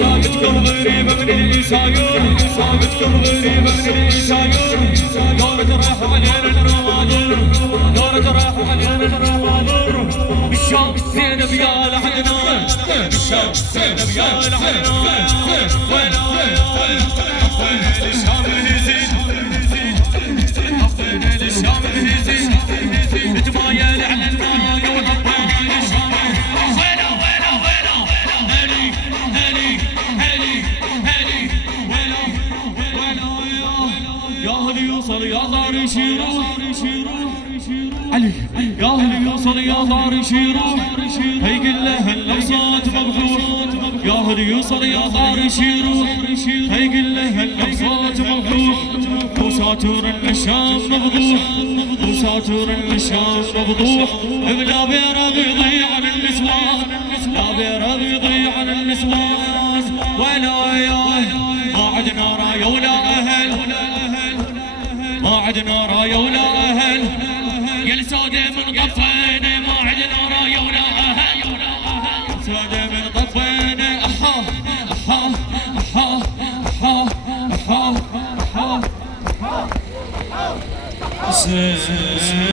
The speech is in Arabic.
تكون غريبة من الإساير تكون غريبة من الإساير دورة راح علينا النوادر دورة راح علينا النوادر بالشام زينب يا العدنان بالشام زينب يا العدنان وين الشام يزيد الشام يزيد تمايل على النار ونطينا الشام يا هل يوصل يا دار يشيروا علي يا هل يوصل يا دار يشيروا هيقل له الأوساط مبذوح يا هل يوصل يا دار يشيروا هيقل له الأوساط مبذوح وساتور الشام مفضوح وساتور الشام مفضوح بلا بيره بيضيع عن النسوان لا بيره بيضيع عن النسوان ولا يا ما عدنا رايه ولا اهل ما عدنا رايه ولا اهل يا السوده من طفينا ما عدنا رايه ولا اهل سوده من طفينا احا احا احا احا احا احا